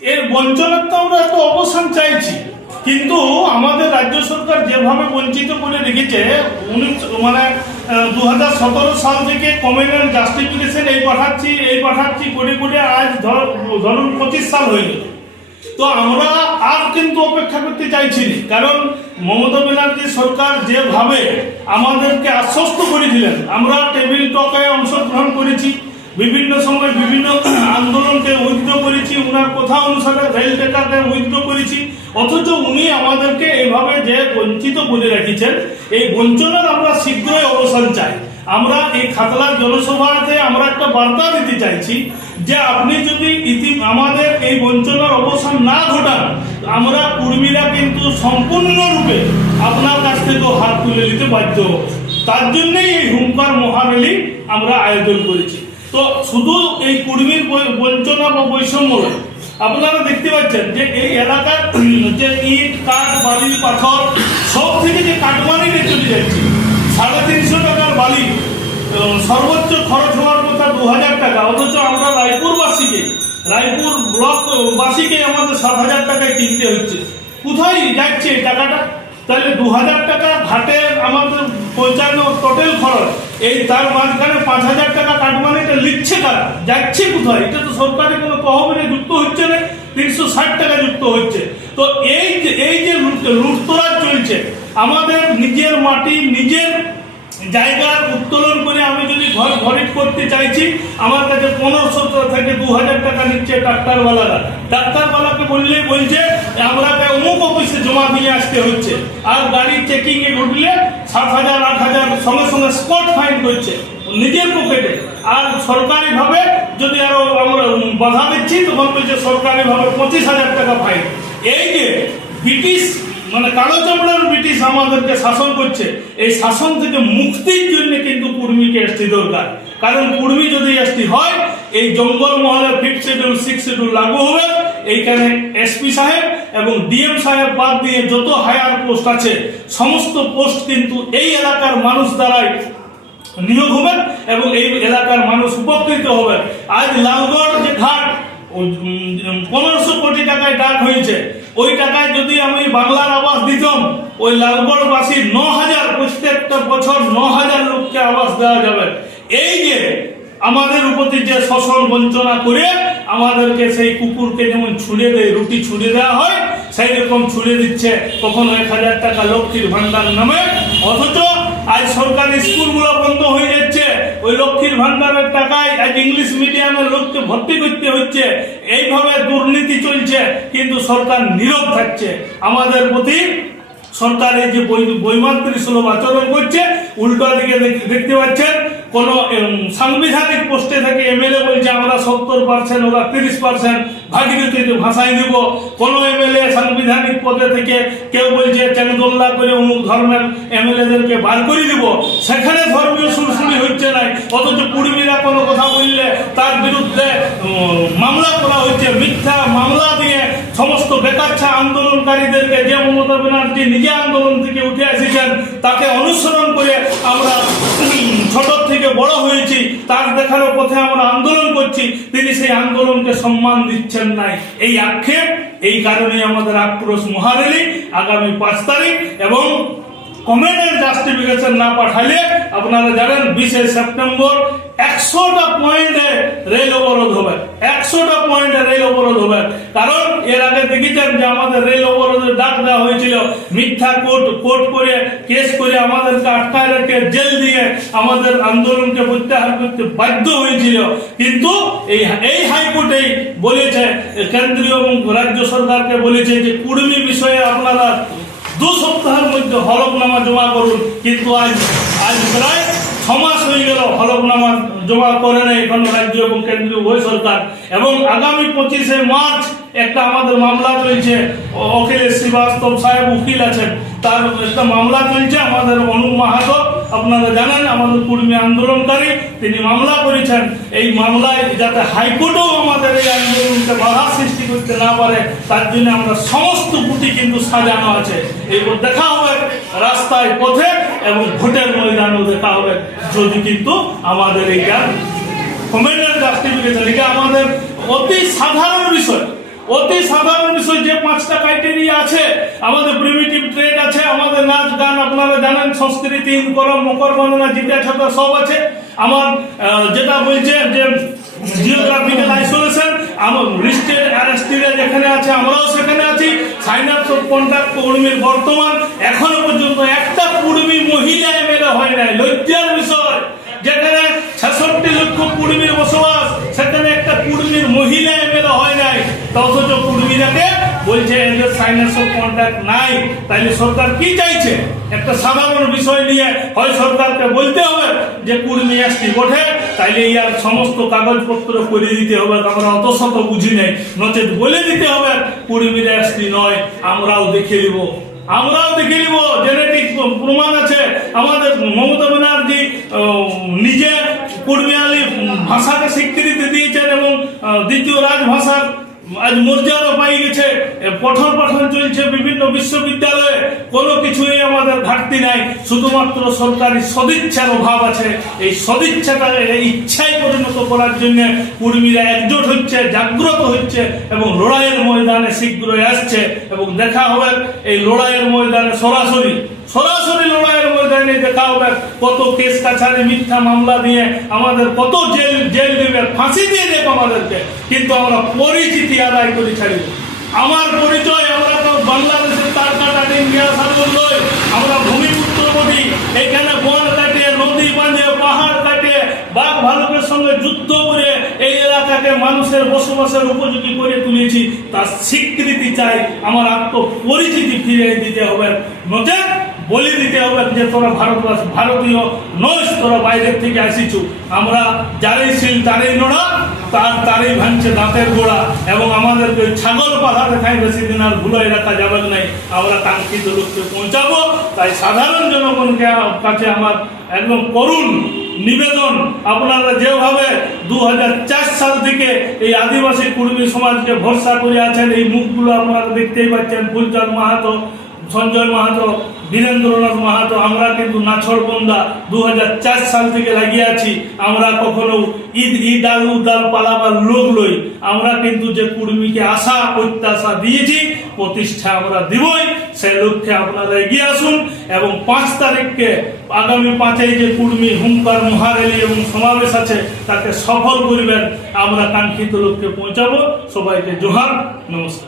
এর বঞ্চনার তো আমরা একটা অবসান চাইছি। কিন্তু আমাদের রাজ্য সরকার যেভাবে বঞ্চিত করে রেখেছে, উনিশ মানে দু হাজার সতেরো সাল থেকে কমেন্ট জাস্টিফিকেশন এই পাঠাচ্ছি এই পাঠাচ্ছি, করে করে আজ ধর- ধরুন পঁচিশ সাল হয়ে গেল। তো আমরা আর কিন্তু অপেক্ষা করতে চাইছি কারণ মমতা ব্যানার্জি সরকার যেভাবে আমাদেরকে আশ্বস্ত করেছিলেন আমরা টেবিল টকে অংশগ্রহণ করেছি। বিভিন্ন সময় বিভিন্ন আন্দোলনকে ওনার কথা অনুসারে রেল টেকারকে উইথড্র করেছি। অথচ উনি আমাদেরকে এইভাবে যে বঞ্চিত করে রেখেছেন, এই বঞ্চনার আমরা শীঘ্রই অবসান চাই। আমরা এই খাতলার জনসভাতে আমরা একটা বার্তা দিতে চাইছি যে আপনি যদি ইতি আমাদের এই বঞ্চনার অবসান না ঘটান, আমরা কর্মীরা কিন্তু সম্পূর্ণরূপে আপনার কাছ থেকেও হাত তুলে নিতে বাধ্য তার জন্যই এই হুঙ্কার মহারলি আমরা আয়োজন করেছি। তো শুধু এই কুর্মীর বঞ্চনা বা বৈষম্য। আপনারা দেখতে পাচ্ছেন যে এই এলাকার যে ইট, কাঠ, বালি, পাথর সব থেকে যে কাঠমানিতে চলে যাচ্ছে, সাড়ে তিনশো টাকার বালি সর্বোচ্চ খরচ হওয়ার কথা দু হাজার টাকা, অথচ আমরা রায়পুরবাসীকে, রায়পুর ব্লক বাসীকে আমাদের সাত হাজার টাকায় কিনতে হচ্ছে। কোথায় যাচ্ছে এই টাকাটা? তাহলে দু হাজার টাকা ঘাটে আমাদের পৌঁছানো টোটাল খরচ। এই তার মাঝখানে পাঁচ হাজার টাকা কাটমানিটা লিখছে কারা যাচ্ছে কোথায়? এটা তো সরকারি কোনো তহবিলে যুক্ত হচ্ছে না, তিনশো ষাট টাকা যুক্ত হচ্ছে। তো এই যে এই যে লুট- লুটতরাজ চলছে, আমাদের নিজের মাটি, নিজের জায়গার উত্তোলন করে আমি যদি ঘর ঘরিট করতে চাইছি, আমার কাছে পনেরোশো থেকে দু হাজার টাকা নিচ্ছে ডাক্তারওয়ালারা ডাক্তারওয়ালাকে বললেই বলছে আমরাকে অমুক অফিসে জমা দিয়ে আসতে হচ্ছে। আর গাড়ি চেকিংয়ে ঢুকলে সাত হাজার, আট হাজার, সঙ্গে সঙ্গে স্পট ফাইন করছে। নিজের পকেটে আর সরকারি ভাবে যদি আরও আমরা বাধা দিচ্ছি, তখন বলছে সরকারি ভাবে পঁচিশ হাজার টাকা ফাইন এই যে ব্রিটিশ মানে কালো চামড়ার ব্রিটিশ আমাদেরকে শাসন করছে, এই শাসন থেকে মুক্তির জন্য কিন্তু কুর্মীকে এসটি দরকার। কারণ কুর্মী যদি এসটি হয়, এই জঙ্গল মহলের ফিফথ শিডিউল সিক্স শিডিউল লাগু হবে। এইখানে এসপি সাহেব এবং ডিএম সাহেব বাদ দিয়ে যত হায়ার পোস্ট আছে, সমস্ত পোস্ট কিন্তু এই এলাকার মানুষ দ্বারাই নিয়োগ হবেন এবং এই এলাকার মানুষ উপকৃত হবেন আজ লালগড় যে ঘাট পনেরোশো কোটি টাকায় ডাক হয়েছে। ওই টাকায় যদি আমি বাংলার আবাস দিতাম, ওই লালগড়বাসী ন হাজার প্রত্যেকটা বছর ন হাজার লোককে আবাস দেওয়া যাবে। এই যে আমাদের উপরে যে শোষণ বঞ্চনা করে আমাদেরকে সেই কুকুরকে যেমন ছুড়ে দেয়, রুটি ছুড়ে দেওয়া হয়, সেই রকম ছুড়ে দিচ্ছে কখনো এক হাজার টাকা লক্ষ্মীর ভান্ডার নামে। অথচ আজ সরকারি স্কুলগুলো বন্ধ হয়ে যাচ্ছে। ওই লক্ষ্মীর ভান্ডারের টাকায় আজ ইংলিশ মিডিয়ামের লোককে ভর্তি করতে হচ্ছে। এইভাবে দুর্নীতি চলছে, কিন্তু সরকার নীরব থাকছে। আমাদের প্রতি সরকারের যে বৈ- বৈমাত্রিক সুলভ আচরণ করছে, উল্টো দিকে দেখ- দেখতে পাচ্ছেন কোন সাংবিধানিক পোস্টে থেকে এমএলএ বলছে আমরা সত্তর পার্সেন্ট, ওরা তিরিশ পার্সেন্ট ভাগীরথীতে ভাষায় দিব। কোন এমএলএ সাংবিধানিক পদে থেকে কেউ বলছে চাংদোল্লা করে অমুক ধর্মের এমএলএদেরকে বার করে দিব। সেখানে ধর্মীয় সুরসুরি হচ্ছে নাই। অথচ কুর্মীরা কোনো কথা বললে তার বিরুদ্ধে মামলা করা হচ্ছে মিথ্যা মামলা দিয়ে সমস্ত বেকারছা আন্দোলনকারীদেরকে যে মমতা ব্যানার্জি নিজে আন্দোলন থেকে উঠে এসেছেন, তাকে অনুসরণ করে আমরা উম, ছোট থেকে বড় হয়েছি তার দেখানো পথে আমরা আন্দোলন করছি, তিনি সেই আন্দোলনকে সম্মান দিচ্ছেন নাই। এই আক্ষেপ, এই কারণে আমাদের আক্রোশ মহারেলি আগামী পাঁচ তারিখ এবং কমেন্টের জাস্টিফিকেশন না পাঠালে আপনারা জানেন বিশে সেপ্টেম্বর একশোটা পয়েন্টে রেল অবরোধ হবে। একশোটা পয়েন্টে রেল অবরোধ হবে। কারণ এর আগে দেখেছেন যে আমাদের রেল অবরোধের ডাক দেওয়া হয়েছিল। মিথ্যা কোর্ট কোর্ট করে, কেস করে আমাদেরকে আটকায় রেখে জেল দিয়ে আমাদের আন্দোলনকে প্রত্যাহার করতে বাধ্য হয়েছিল। কিন্তু এই এই হাইকোর্টেই বলেছে, কেন্দ্রীয় এবং রাজ্য সরকারকে বলেছে যে কুর্মী বিষয়ে আপনারা দু সপ্তাহের মধ্যে হলফনামা জমা করুন। কিন্তু আজ আজ প্রায় ছ মাস হয়ে গেল। হলফনামা জমা করে নেই এখন রাজ্য এবং কেন্দ্রীয় উভয় সরকার। এবং আগামী পঁচিশে মার্চ একটা আমাদের মামলা চলছে। অখিলেশ শ্রীবাস্তব সাহেব উকিল আছেন। তার একটা মামলা চলছে আমাদের অনুপ মাহাতো। আপনারা জানেন, আমাদের কর্মী আন্দোলনকারী, তিনি মামলা করেছেন। এই মামলায় যাতে হাইকোর্টেও আমাদের এই আন্দোলনকে বাধা সৃষ্টি করতে না পারে, তার জন্য আমরা সমস্ত গুটি কিন্তু সাজানো আছে। এরপর দেখা হবে রাস্তায় পথে। এবং ভোটের ময়দানেও দেখা হবে যদি কিন্তু আমাদের এইটা কমেন্টের জাস্টিফিকেশন এটা আমাদের অতি সাধারণ বিষয়। অতি সাধারণ বিষয় যে পাঁচটা ক্রাইটেরিয়া আছে, আমাদের প্রিমিটিভ ট্রেড আছে, আমাদের নাচ, গান, আপনারা জানেন, সংস্কৃতি করম মকর বন্দনা জিতিয়া ছাতা সব আছে। আমার যেটা বলছে যে জিওগ্রাফিক্যাল আইসোলেশন আমার রিস্টেড অ্যারেস্টেড যেখানে আছে, আমরাও সেখানে আছি। সাইন আপ কন্ট্রাক্ট কুর্মীর বর্তমান, এখনও পর্যন্ত একটা কুর্মী মহিলা এমএলএ হয় নাই লজ্জার বিষয় যেখানে ছেষট্টি লক্ষ কুর্মীর বসবাস, সেখানে একটা কুর্মীর মহিলা এমএলএ হয় নাই। অথচ কুর্মীরাকে বলছে, এদের সাইন্যান্স অফ কন্ট্রাক্ট নাই। তাইলে সরকার কি চাইছে? একটা সাধারণ বিষয় নিয়ে হয় সরকারকে বলতে হবে যে কুর্মী এসটি ওঠে তাইলে ইয়ার সমস্ত কাগজপত্র করে দিতে হবে, আমরা অত শত বুঝি নাই। নচেত বলে দিতে হবে, কুর্মীরা এসটি নয়, আমরাও দেখে নিব। আমরাও দেখে নিব জেনেটিক প্রমাণ আছে। আমাদের মমতা ব্যানার্জি আহ, নিজে কুর্মিয়ালি ভাষাকে স্বীকৃতি দিয়েছেন এবং দ্বিতীয় রাজভাষার আজ মর্যাদা পাই গেছে। পঠন পাঠন চলছে বিভিন্ন বিশ্ববিদ্যালয়ে। কোনো কিছুই আমাদের ঘাটতি নাই। শুধুমাত্র সরকারি সদিচ্ছার অভাব আছে। এই সদিচ্ছাটা এই ইচ্ছায় পরিণত করার জন্য কর্মীরা একজোট হচ্ছে জাগ্রত হচ্ছে এবং লড়াইয়ের ময়দানে শীঘ্রই আসছে এবং দেখা হবে এই লড়াইয়ের ময়দানে সরাসরি সরাসরি লড়াইয়ের ময়দানে দেখা হবে কত কেস কাছারি মিথ্যা মামলা দিয়ে আমাদের কত জেল জেল দেবে ফাঁসি দিয়ে দেবে আমাদেরকে, কিন্তু আমরা পরিচিতি আদায় করে ছাড়িব। আমার পরিচয়, আমরা তো বাংলাদেশের তার কাটা ইন্ডিয়া সাগর নয় আমরা ভূমিপুত্রবতী এখানে বন কাটে, নদী বাঁধে, পাহাড় কাটে, বাঘ ভালুকের সঙ্গে যুদ্ধ করে এই এলাকাকে মানুষের বসবাসের উপযোগী করে তুলেছি, তার স্বীকৃতি চাই, আমার আত্মপরিচিতি ফিরিয়ে দিতে হবে। নচেত বলে দিতে হবে যে তোরা ভারতবাস ভারতীয় নয় তোরা বাইরের থেকে আসিছু। আমরা যারাই শিল তারই নোড়া তার তারই ভাঙছে দাঁতের গোড়া এবং আমাদেরকে ছাগল পাখা দেখায় বেশি দিন আর ভুলাই রাখা যাবে নাই। আমরা কাঙ্ক্ষিত লোককে পৌঁছাবো। তাই সাধারণ জনগণকে কাছে আমার একদম করুণ নিবেদন। আপনারা যেভাবে দু হাজার চার সাল থেকে এই আদিবাসী কুর্মী সমাজকে ভরসা করে আছেন, এই মুখগুলো আপনারা দেখতেই পাচ্ছেন। ফুলচাঁদ মাহাতো, সঞ্জয় মাহাতো বীরেন্দ্রনাথ মাহাতো, আমরা কিন্তু নাছর বন্দা দু সাল থেকে লাগিয়ে আছি। আমরা কখনো ঈদ ঈদ আল উদ্দাল পালাবার লোক লই আমরা কিন্তু যে কুর্মীকে আশা, প্রত্যাশা দিয়েছি, প্রতিষ্ঠা আমরা দিবই। সেই লক্ষ্যে আপনারা এগিয়ে আসুন এবং পাঁচ তারিখকে আগামী পাঁচই যে কুর্মী হুঙ্কার মহারেলি এবং সমাবেশ আছে, তাকে সফল করিবেন। আমরা কাঙ্ক্ষিত লক্ষ্যে পৌঁছাবো। সবাইকে জোহার, নমস্কার।